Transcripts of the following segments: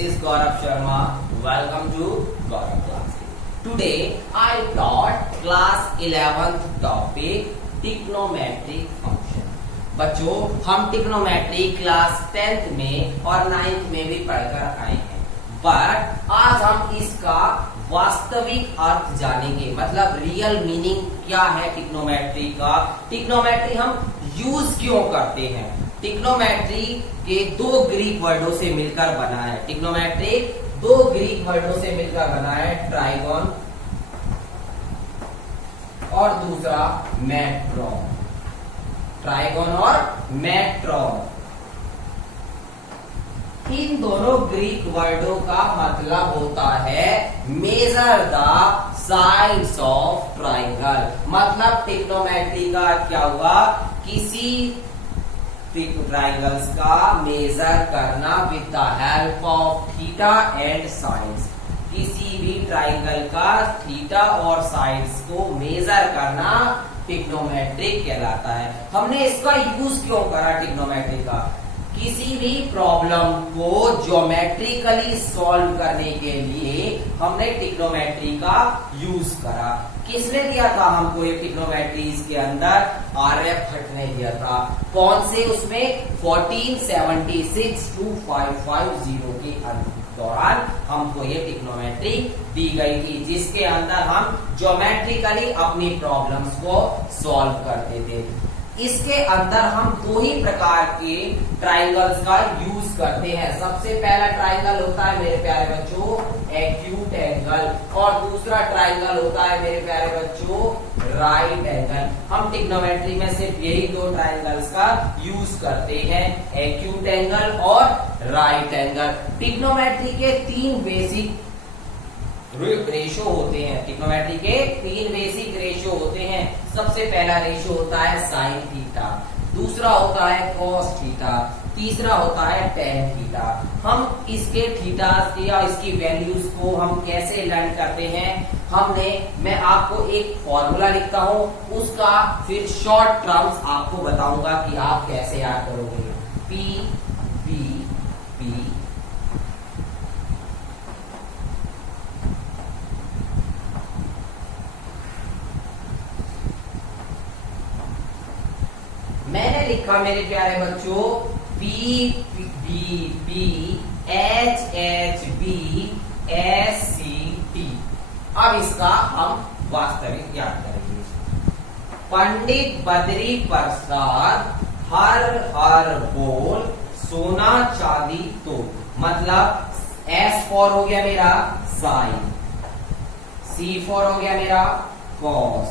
is Gaurav Sharma. Welcome to Gaurav Classes. Today I taught class 11th topic trigonometric function. बच्चों हम trigonometry class 10th में और 9th में भी पढ़कर आए हैं, बट आज हम इसका वास्तविक अर्थ जानेंगे, मतलब रियल मीनिंग क्या है ट्रिग्नोमेट्री का, ट्रिग्नोमेट्री हम यूज क्यों करते हैं। ट्रिग्नोमेट्री के दो ग्रीक वर्डों से मिलकर बना है, ट्रिग्नोमेट्री दो ग्रीक वर्डों से मिलकर बना है, ट्राइगोन और दूसरा मेट्रॉन। ट्राइगोन और मेट्रॉन, इन दोनों ग्रीक वर्डों का मतलब होता है measure the sides of triangle. मतलब ट्रिग्नोमेट्री का क्या हुआ, किसी ट्राइंगल्स का मेजर करना with the help of theta and sides. किसी भी ट्राइंगल का थीटा और साइड्स को मेजर करना ट्रिग्नोमेट्रिक कहलाता है। हमने इसका यूज क्यों करा ट्रिग्नोमेट्री का, किसी भी प्रॉब्लम को ज्योमेट्रिकली सॉल्व करने के लिए हमने ट्रिग्नोमेट्री का यूज करा। किसने दिया था हमको ये ट्रिग्नोमेट्री, इसके अंदर आर्यभट्ट ने दिया था। कौन से, उसमें 1476 to 550 के दौरान हमको ये ट्रिग्नोमेट्री दी गई थी, जिसके अंदर हम ज्योमेट्रिकली अपनी प्रॉब्लम्स को सॉल्व करते थे। इसके अंदर हम दो ही प्रकार के ट्राइंगल्स का यूज करते हैं। सबसे पहला ट्राइंगल होता है मेरे प्यारे बच्चों एक्यूट एंगल, और दूसरा ट्राइंगल होता है मेरे प्यारे बच्चों राइट एंगल। हम ट्रिग्नोमेट्री में सिर्फ यही दो ट्राइंगल्स का यूज करते हैं, एक्यूट एंगल और राइट एंगल। ट्रिग्नोमेट्री के तीन बेसिक रेशो होते हैं, ट्रिग्नोमेट्री के तीन बेसिक रेशो होते हैं। सबसे पहला रेशो होता है साइन थीटा, दूसरा होता है कॉस थीटा, तीसरा होता है टेन थीटा। हम इसके थीटा या इसकी वैल्यूज को हम कैसे लर्न करते हैं, मैं आपको एक फॉर्मूला लिखता हूं, उसका फिर शॉर्ट टर्म्स आपको बताऊंगा कि आप कैसे याद करोगे। पी पी पी मैंने लिखा मेरे प्यारे बच्चों P B B H H B S C T. अब इसका हम वास्तविक याद करेंगे। पंडित बद्री प्रसाद हर हर बोल सोना चांदी तो, मतलब एस फॉर हो गया मेरा साइन, सी फॉर हो गया मेरा कॉस,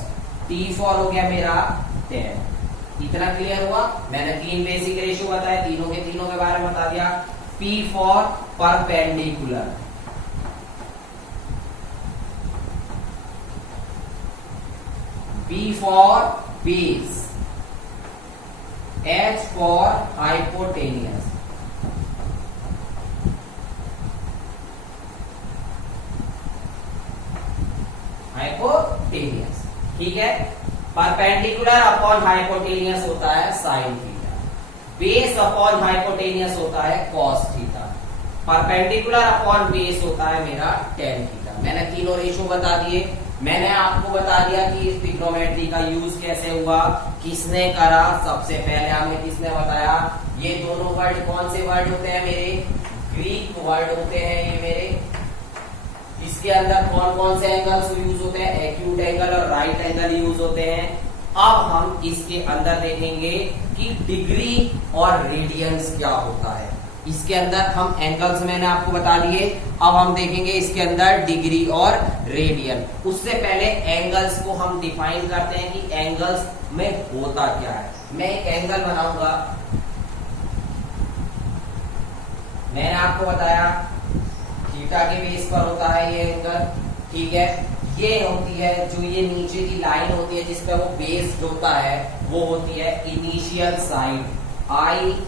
टी फॉर हो गया मेरा टेन। इतना क्लियर हुआ। मैंने तीन बेसिक रेशियो बताया, तीनों के बारे में बता दिया। P for perpendicular, B for base, H for hypotenuse, ठीक है। परपेंडिकुलर अपॉन हाइपोटेनियस होता है sine theta, base upon hypotenuse होता है cos theta, perpendicular upon base होता है मेरा टेन थीटा। मैंने तीनों रेशो बता दिए। मैंने आपको बता दिया कि इस ट्रिग्नोमेट्री का यूज कैसे हुआ, किसने करा। सबसे पहले हमें किसने बताया, ये दोनों वर्ड कौन से वर्ड होते हैं मेरे, ग्रीक वर्ड होते हैं ये मेरे। इसके अंदर कौन कौन से एंगल्स यूज होते हैं, एक्यूट एंगल और राइट एंगल यूज होते हैं। अब हम इसके अंदर देखेंगे कि डिग्री और रेडियंस क्या होता है। इसके अंदर हम एंगल्स मैंने आपको बता दिए, अब हम देखेंगे इसके अंदर डिग्री और रेडियन। उससे पहले एंगल्स को हम डिफाइन करते हैं कि एंगल्स में होता क्या है। मैं एक एंगल बनाऊंगा, मैंने आपको बताया थीटा के बेस पर होता है ये एंगल, ठीक है। ये होती है जो ये नीचे की लाइन होती है जिसपे वो बेस्ड होता है, वो होती है initial side, INITIAL,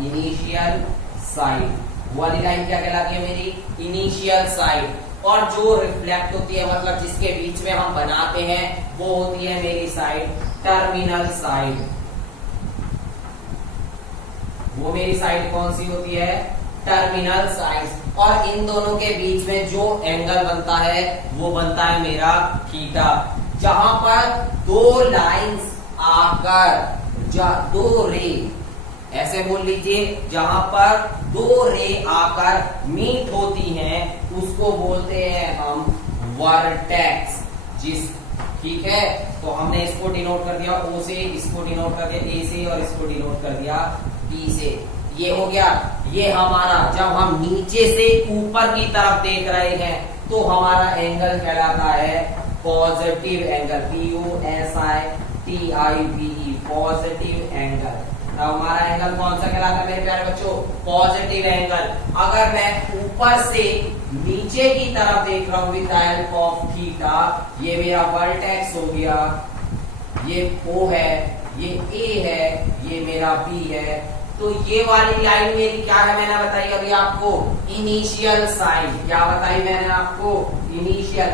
initial side. वो वाली लाइन क्या कहलाती है मेरी, इनिशियल साइड। और जो रिफ्लेक्ट होती है, मतलब जिसके बीच में हम बनाते हैं, वो होती है मेरी साइड टर्मिनल साइड। वो मेरी साइड कौन सी होती है, टर्मिनल साइड। और इन दोनों के बीच में जो एंगल बनता है वो बनता है मेरा थीटा। जहां पर दो लाइंस आकर दो रे, ऐसे बोल लीजिए, जहां पर दो रे आकर मीट होती हैं उसको बोलते हैं हम वर्टेक्स। ठीक है, तो हमने इसको डिनोट कर दिया O से, इसको डिनोट कर दिया A से और इसको डिनोट कर दिया B से। ये हो गया। ये हमारा जब हम नीचे से ऊपर की तरफ देख रहे हैं तो हमारा एंगल कहलाता है positive angle, POSITIVE, positive angle. हमारा एंगल कौन सा कहलाता है मेरे प्यारे बच्चों, पॉजिटिव एंगल। अगर मैं ऊपर से नीचे की तरफ देख रहा हूं विद हेल्प ऑफ थीटा, ये मेरा वर्टेक्स हो गया, ये O है, ये A है, ये मेरा B है। तो ये वाली लाइन मेरी क्या है, मैंने बताई अभी आपको इनिशियल साइन। क्या बताई मैंने आपको, इनिशियल,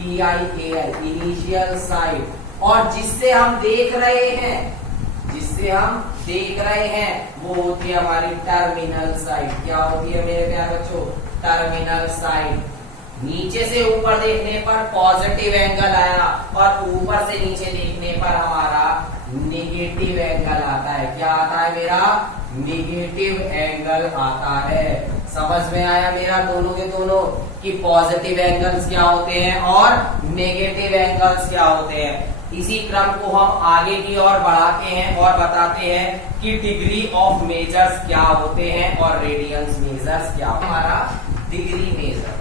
INITIAL, इनिशियल साइन। और जिससे हम देख रहे हैं वो होती है हमारी टर्मिनल साइड। क्या होती है मेरे प्यारे बच्चों, टर्मिनल साइड। नीचे से ऊपर देखने पर पॉजिटिव एंगल आया और ऊपर से नीचे देखने पर हमारा नेगेटिव एंगल आता है। क्या आता है मेरा, नेगेटिव एंगल आता है। समझ में आया मेरा दोनों के दोनों कि पॉजिटिव एंगल्स क्या होते हैं और नेगेटिव एंगल्स क्या होते हैं। इसी क्रम को हम आगे की ओर बढ़ाते हैं और बताते हैं कि डिग्री ऑफ मेजर्स क्या होते हैं और रेडियंस मेजर्स क्या। हमारा डिग्री मेजर,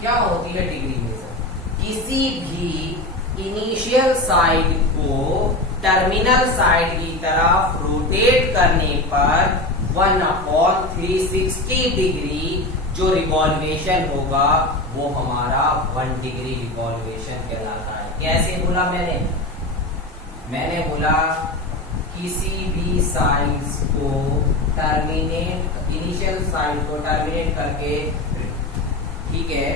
क्या होती है डिग्री मेजर, किसी भी इनिशियल साइड को टर्मिनल साइड की तरफ रोटेट करने पर 1/360 डिग्री जो रिवॉल्वेशन होगा वो हमारा 1 डिग्री रिवॉल्वेशन कहलाता है। कैसे बोला मैंने बोला किसी भी साइड को टर्मिनेट, इनिशियल साइड को टर्मिनेट करके, ठीक है,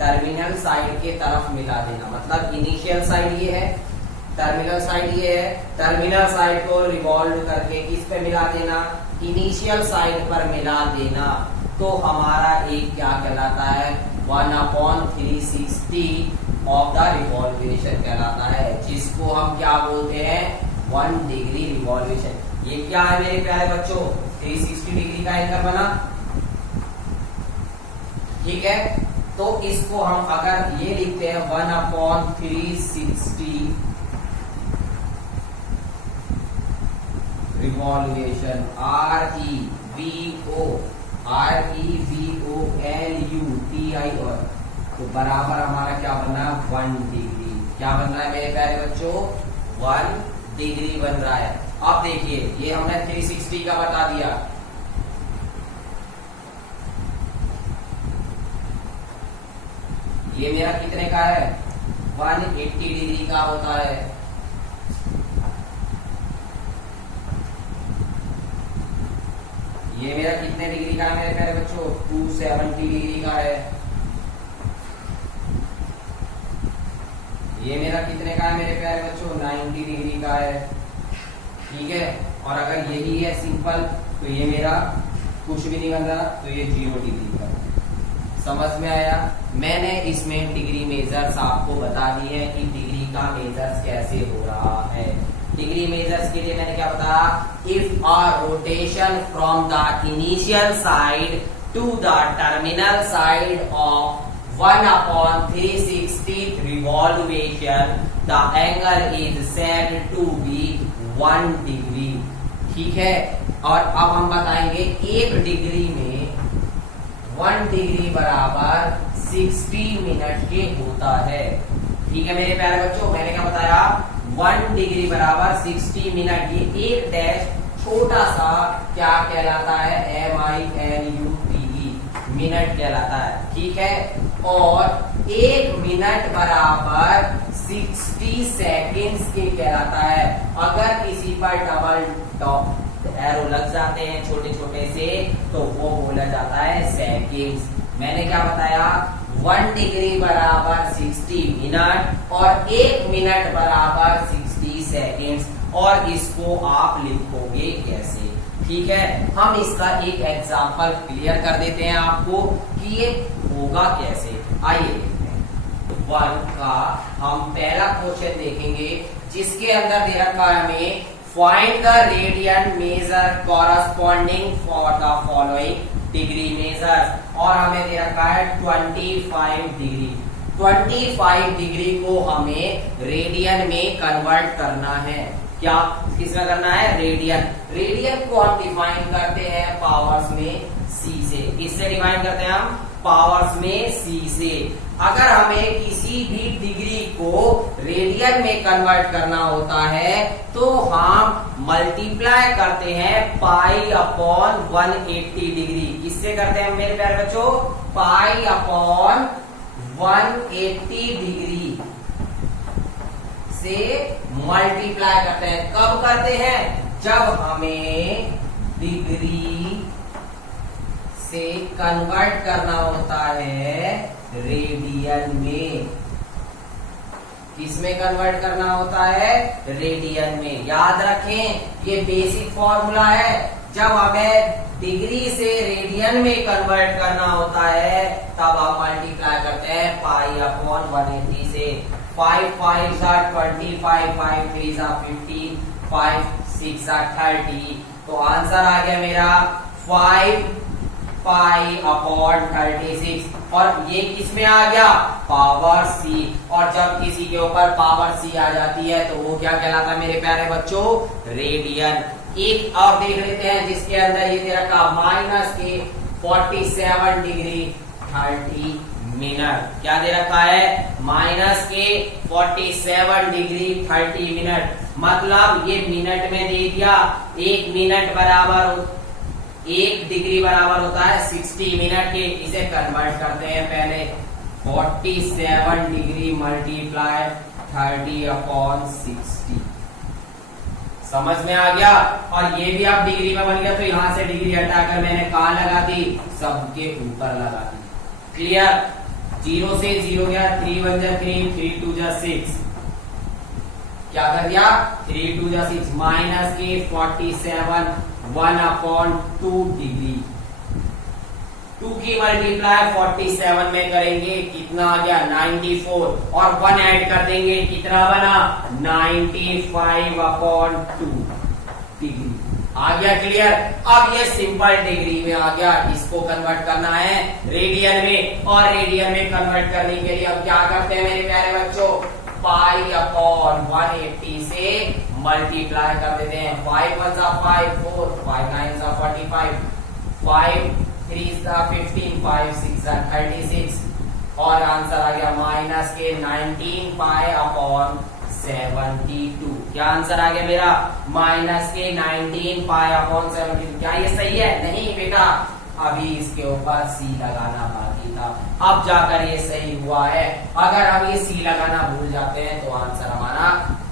टर्मिनल साइड के तरफ मिला देना। मतलब इनिशियल साइड ये है, टर्मिनल साइड ये है, टर्मिनल साइड को रिवॉल्व करके किस पे मिला देना, इनिशियल साइड पर मिला देना। तो हमारा एक क्या कहलाता है, 1/360 ऑफ द रिवॉल्वेशन कहलाता है, जिसको हम क्या बोलते हैं, 1 डिग्री रिवॉल्वेशन। ये क्या है मेरे प्यारे बच्चों, 360 डिग्री का एंगल बना। ठीक है, तो इसको हम अगर ये लिखते हैं 1/360 रिवॉल्वेशन, REVOLUTI, और तो बराबर हमारा क्या बनना है, 1 डिग्री। क्या बन रहा है मेरे प्यारे बच्चों, 1 डिग्री बन रहा है। अब देखिए ये हमने 360 का बता दिया, ये मेरा कितने का है, 180 डिग्री का होता है। ये मेरा कितने डिग्री का है मेरे प्यारे बच्चों, 270 डिग्री का है। ये मेरा कितने का है मेरे प्यारे बच्चों, 90 डिग्री का है। ठीक है, और अगर यही है सिंपल तो ये मेरा कुछ भी नहीं बन रहा, तो ये 0 डिग्री का। समझ में आया। मैंने इसमें डिग्री मेजर्स आपको बता दी है कि डिग्री का मेजर्स कैसे हो रहा है। डिग्री मेजर्स के लिए मैंने क्या बताया, if a rotation from the initial side to the terminal side of 1/360 revolution, the angle is said to be 1 degree. ठीक है, और अब हम बताएंगे 1 डिग्री में 1 डिग्री बराबर 60 मिनट के होता है। ठीक है मेरे प्यारे बच्चों, मैंने क्या बताया, 1 डिग्री बराबर 60 मिनट। ये एक डैश छोटा सा क्या कहलाता है, MINUTE, मिनट कहलाता है। ठीक है, और 1 मिनट बराबर 60 सेकेंड्स के कहलाता है। अगर किसी पर डबल डॉट एरो लग जाते हैं छोटे छोटे से, तो वो बोला जाता है सेकेंड्स। मैंने क्या बताया, 1 डिग्री बराबर 60 मिनट और 1 मिनट बराबर 60 सेकेंड्स। और इसको आप लिखोगे कैसे? ठीक है, हम इसका एक एग्जांपल क्लियर कर देते हैं आपको कि ये होगा कैसे। आइए देखते हैं। 1 का हम पहला क्वेश्चन देखेंगे जिसके अंदर दे रखा है हमें find the radian measure corresponding for the following degree measure, और हमें दे रखा है 25 डिग्री। 25 डिग्री को हमें रेडियन में कन्वर्ट करना है। क्या किसमें करना है? रेडियन। रेडियन को हम डिफाइन करते हैं पावर्स में c से। किससे डिफाइन करते हैं हम? पावर्स में c से। अगर हमें किसी भी डिग्री को रेडियन में कन्वर्ट करना होता है तो हम मल्टीप्लाई करते हैं पाई अपॉन 180 डिग्री। किससे करते हैं मेरे प्यारे बच्चों? पाई अपॉन 180 डिग्री से मल्टीप्लाई करते हैं। कब करते हैं? जब हमें डिग्री से कन्वर्ट करना होता है रेडियन में। किसमें कन्वर्ट करना होता है? रेडियन में। याद रखें ये बेसिक फॉर्मूला है। जब हमें डिग्री से रेडियन में कन्वर्ट करना होता है तब हम मल्टीप्लाई करते हैं पाई अपॉन 180 से। 5 5 25, 5 3 15, 5 6 30। तो आंसर आ गया मेरा 5 पाई अपॉन 36। और ये किस में आ गया? पावर सी। और जब किसी के ऊपर पावर सी आ जाती है तो वो क्या कहलाता है मेरे प्यारे बच्चों? रेडियन। एक और देख लेते हैं जिसके अंदर ये दे रखा माइनस के 47 डिग्री 30 मिनट। क्या दे रखा है? माइनस के 47 डिग्री 30 मिनट। मतलब ये मिनट में दे दिया। 1 मिनट बराबर 1 डिग्री बराबर होता है 60 मिनट के। इसे कन्वर्ट करते हैं पहले। 47 डिग्री मल्टीप्लाई 30 अपॉन 60। समझ में आ गया? और ये भी आप डिग्री में बन गया तो यहां से डिग्री हटाकर मैंने कहा लगा दी? सबके ऊपर लगा दी। क्लियर? 0 से 0 गया, 3 1 जा 3, 3 2 जा 6। क्या कर दिया? 3 2 जा 6 माइनस के 47 1 अपॉन 2 डिग्री। 2 की मल्टीप्लाई 47 में करेंगे, कितना आ गया? 94। और 1 ऐड कर देंगे, कितना बना? 95 अपॉन 2 डिग्री। आ गया? क्लियर? अब ये सिंपल डिग्री में आ गया। इसको कन्वर्ट करना है रेडियन में, और रेडियन में कन्वर्ट करने के लिए अब क्या करते हैं मेरे प्यारे बच्चों? पाई अपॉन 180 से मल्टीप्लाई कर देते हैं। 5 1 जा 5 4, 5 9 जा 45, 5 3 जा 15, 5 6 जा 36। और आंसर आ गया माइनस के 19 पाई अपॉन 72। क्या आंसर आ गया मेरा? माइनस के 19 पाई अपॉन 72। क्या ये सही है? नहीं बेटा, अभी इसके ऊपर सी लगाना बाकी था। अब जाकर ये सही हुआ है। अगर हम ये सी लगाना भूल जाते हैं तो आंसर हमारा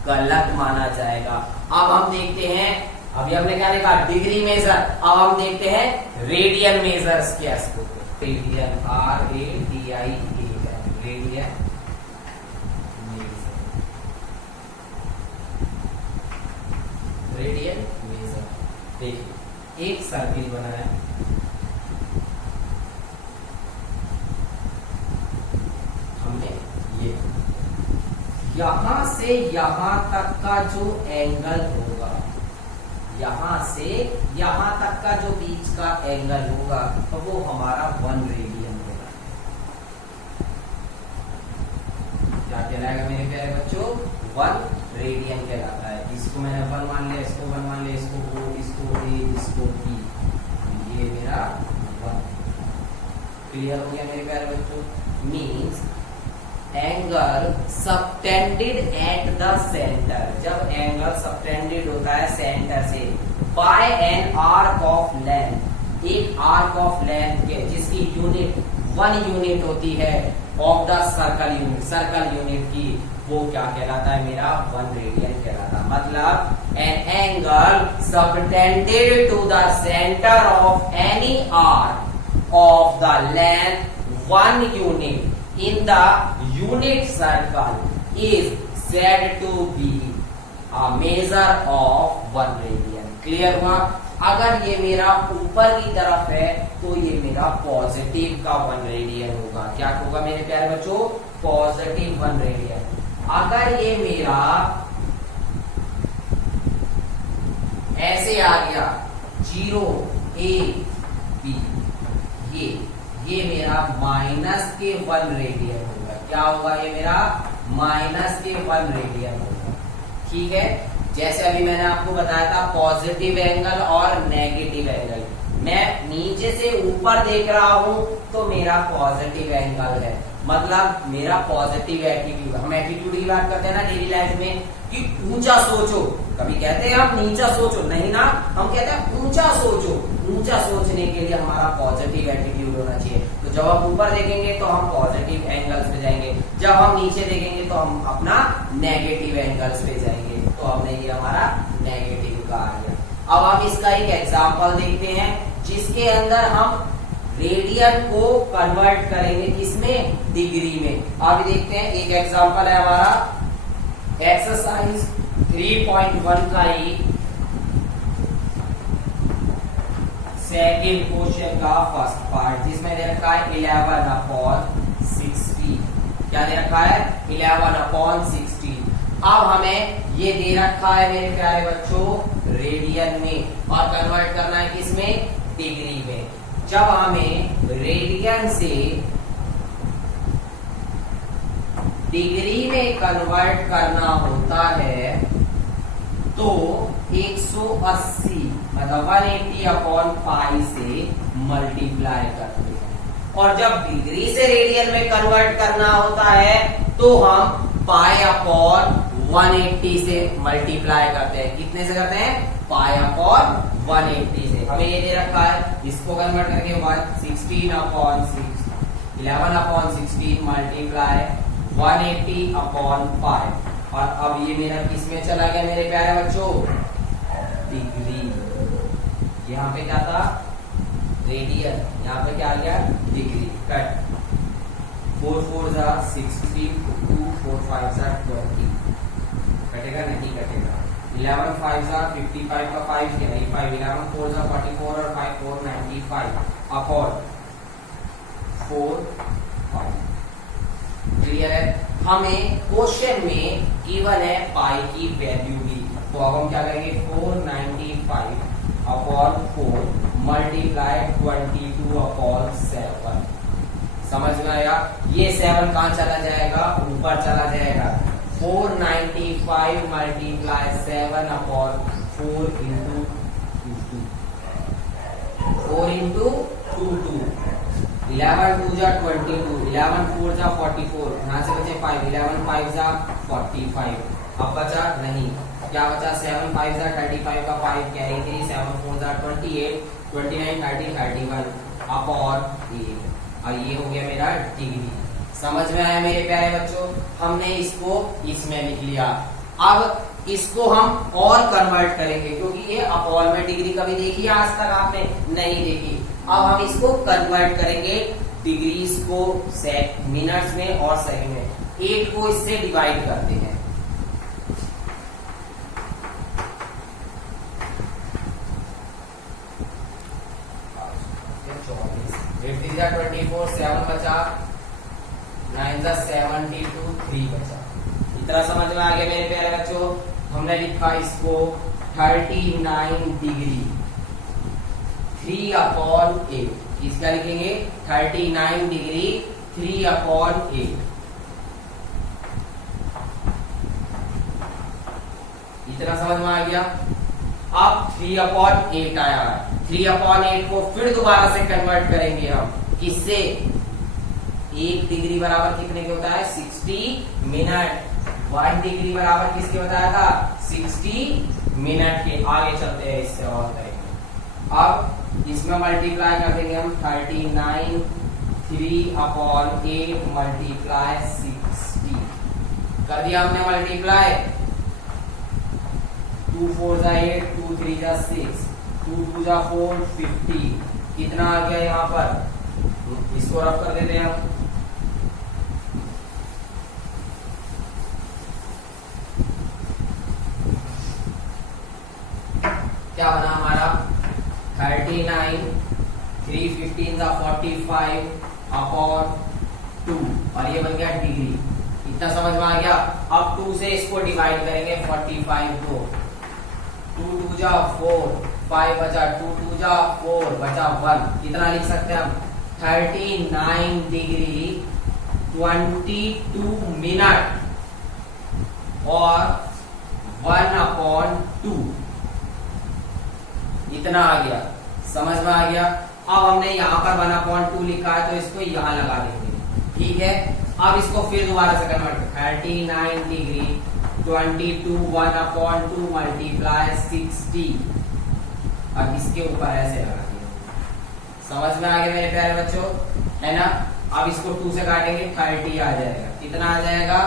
गलत माना जाएगा। अब हम देखते हैं, अभी हमने क्या देखा? Degree measure. अब हम देखते हैं रेडियन मेजर्स कैसे होते हैं। Radian RADIAN radian measure. Radian measure देखिए, एक सर्किल बनाया, यहां से यहां तक का जो एंगल होगा, यहां से यहां तक का जो बीच का एंगल होगा तो वो हमारा 1 रेडियन होगा। क्या कहलाएगा मेरे प्यारे बच्चों? 1 रेडियन कहलाता है। इसको मैंने 1 मान लिया, इसको 1 मान लिया, इसको O, इसको A, इसको B। ये मेरा 1। क्लियर हो गया मेरे प्यारे बच्चों? Means angle subtended at the centre. जब एंगल सबटेंडेड होता है सेंटर से by an arc of length, एक आर्क ऑफ लेंथ के जिसकी यूनिट 1 यूनिट होती है of the circle unit, circle unit की, वो क्या कहलाता है मेरा? 1 रेडियन कहलाता है। मतलब an angle subtended to the centre of any arc of the length 1 unit in the unit circle is said to be a measure of 1 radian. Clear हुआ? अगर ये मेरा ऊपर की तरफ है तो ये मेरा पॉजिटिव का 1 रेडियन होगा। क्या होगा मेरे प्यारे बच्चों? Positive 1 radian. अगर ये मेरा ऐसे आ गया 0 A B, ये मेरा माइनस के 1 रेडियन होगा। क्या होगा? ये मेरा माइनस के 1 रेडियन होगा। ठीक है, जैसे अभी मैंने आपको बताया था पॉजिटिव एंगल और नेगेटिव एंगल। मैं नीचे से ऊपर देख रहा हूं तो मेरा पॉजिटिव एंगल है, मतलब मेरा पॉजिटिव एटीट्यूड। हम एटीट्यूड की बात करते हैं ना डेली लाइफ में कि ऊंचा सोचो। कभी कहते हैं हम नीचा सोचो, नहीं ना, हम कहते हैं ऊंचा सोचो। ऊंचा सोचने के लिए हमारा पॉजिटिव एटीट्यूड होना चाहिए। तो जब हम ऊपर देखेंगे तो हम पॉजिटिव एंगल्स पे जाएंगे, जब हम नीचे देखेंगे तो हम अपना नेगेटिव एंगल्स पे जाएंगे। तो हमने ये हमारा नेगेटिव का आ गया। अब हम इसका एक एग्जाम्पल देखते हैं जिसके अंदर हम रेडियन को कन्वर्ट करेंगे किसमें? डिग्री में। अभी देखते हैं, एक एग्जाम्पल है हमारा एक्सरसाइज 3.1 का ही सेकेंड क्वेश्चन का फर्स्ट पार्ट, जिसमें दे रखा है 11/60। क्या दे रखा है? 11/60। अब हमें ये दे रखा है मेरे प्यारे बच्चों रेडियन में और कन्वर्ट करना है किसमें? डिग्री में। जब हमें रेडियन से डिग्री में कन्वर्ट करना होता है तो 180 मतलब 180/π से मल्टीप्लाई करते हैं। और जब डिग्री से रेडियन में कन्वर्ट करना होता है तो हम π/180 से मल्टीप्लाई करते हैं। कितने से करते हैं? π/180 से। हमें ये दे रखा है, इसको कन्वर्ट करके 11/16 मल्टीप्लाई 180/π। और अब ये मेरा किस में चला गया मेरे प्यारे बच्चों? डिग्री। यहाँ पे क्या था? रेडियन। यहाँ पे क्या आ गया? डिग्री। कट। 4 4 जा 60, 2 4 5 जा 20। कटेगा? नहीं कटेगा। 11 5 जा 55 का 5 क्या? 5। 11 4 जा 44 और 5 4 95 अपॉन 4 5। क्लियर है? हमें क्वेश्चन में गिवन है पाई की वैल्यू भी, तो अब हम क्या करेंगे? 495/4 मल्टीप्लाई 22/7। समझ में आया? ये 7 कहां चला जाएगा? ऊपर चला जाएगा। 495 मल्टीप्लाई 7/4 into 2 4 into 2 11 2 जा 22, 11 4 जा 44, यहाँ से बचे 5, 11 5 जा 45। अब बचा नहीं, क्या बचा? 7 5 जा 35 का 5 कैरी 3, 7 4 जा 28, 29 30 31 अपॉन 8। और ये हो गया मेरा डिग्री। समझ में आया मेरे प्यारे बच्चों? हमने इसको इसमें लिख लिया। अब इसको हम और कन्वर्ट करेंगे क्योंकि ये अपॉन में डिग्री कभी देखी है आज तक आपने? नहीं देखी। अब हम इसको कन्वर्ट करेंगे डिग्रीज को मिनट्स में और सेकंड में। 8 को इससे डिवाइड करते हैं। जा 24, 7 बचा, 9 जा 72, 3 बचा। इतना समझ में आ गया मेरे प्यारे बच्चों? हमने लिखा इसको 39 डिग्री 3/8। इसका लिखेंगे 39 डिग्री 3/8। इतना समझ में आ गया? अब 3/8 आया। 3/8 को फिर दोबारा से कन्वर्ट करेंगे हम किससे? 1 डिग्री बराबर कितने के होता है? 60 मिनट। 1 डिग्री बराबर किसके बताया था? 60 मिनट के। आगे चलते हैं, इससे और करेंगे। अब इसमें मल्टीप्लाई कर देंगे हम 39 3/8 मल्टीप्लाई 60। कर दिया हमने मल्टीप्लाई। 2 4 जा 8, 2 3 जा 6, 2 2 जा 4 50। कितना आ गया यहाँ पर? इसको रफ कर देते हैं हम। 315 जा 45 अपॉन 2 और ये बन गया डिग्री। इतना समझ में आ गया। अब 2 से इसको डिवाइड करेंगे 45 को, 2 2 जा 4, 5 बचा 2 2 जा 4 बचा 1। कितना लिख सकते हैं हम 39 डिग्री 22 मिनट और 1/2 इतना आ गया। समझ में आ गया। अब हमने यहाँ पर 1/2 लिखा है तो इसको यहाँ लगा देंगे। ठीक है, अब इसको फिर दोबारा से कन्वर्ट 39 डिग्री 22 1/2 मल्टीप्लाई 60 अब इसके ऊपर ऐसे लगा देंगे। समझ में आ गया मेरे प्यारे बच्चों, है ना। अब इसको 2 से काटेंगे 30 आ जाएगा। कितना आ जाएगा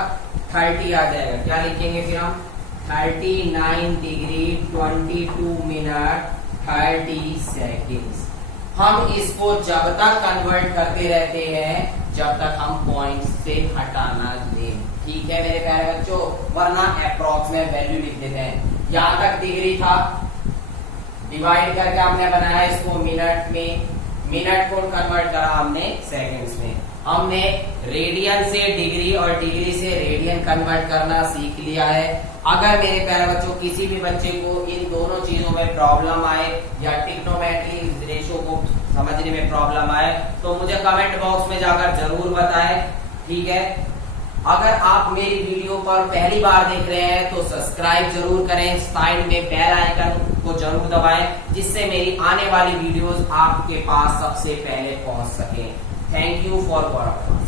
30 आ जाएगा। क्या लिखेंगे फिर हम 39 डिग्री 22 मिनट 30 सेकेंड्स। हम इसको जब तक कन्वर्ट करते रहते हैं जब तक हम पॉइंट से हटाना लें। ठीक है मेरे प्यारे बच्चों, वरना अप्रॉक्स में वैल्यू लिख देते हैं। यहां तक डिग्री था, डिवाइड करके हमने बनाया इसको मिनट में, मिनट को कन्वर्ट करा हमने सेकंड्स में। हमने रेडियन से डिग्री और डिग्री से रेडियन कन्वर्ट करना सीख लिया है। अगर मेरे प्यारे बच्चों किसी भी बच्चे को इन दोनों चीजों में प्रॉब्लम आए या ट्रिग्नोमेट्री रेशो को समझने में प्रॉब्लम आए तो मुझे कमेंट बॉक्स में जाकर जरूर बताएं। ठीक है, अगर आप मेरी वीडियो पर पहली बार देख रहे हैं तो सब्सक्राइब जरूर करें, साइड में बेल आइकन को जरूर दबाएं जिससे मेरी आने वाली वीडियोस आपके पास सबसे पहले पहुंच सके। Thank you for watching.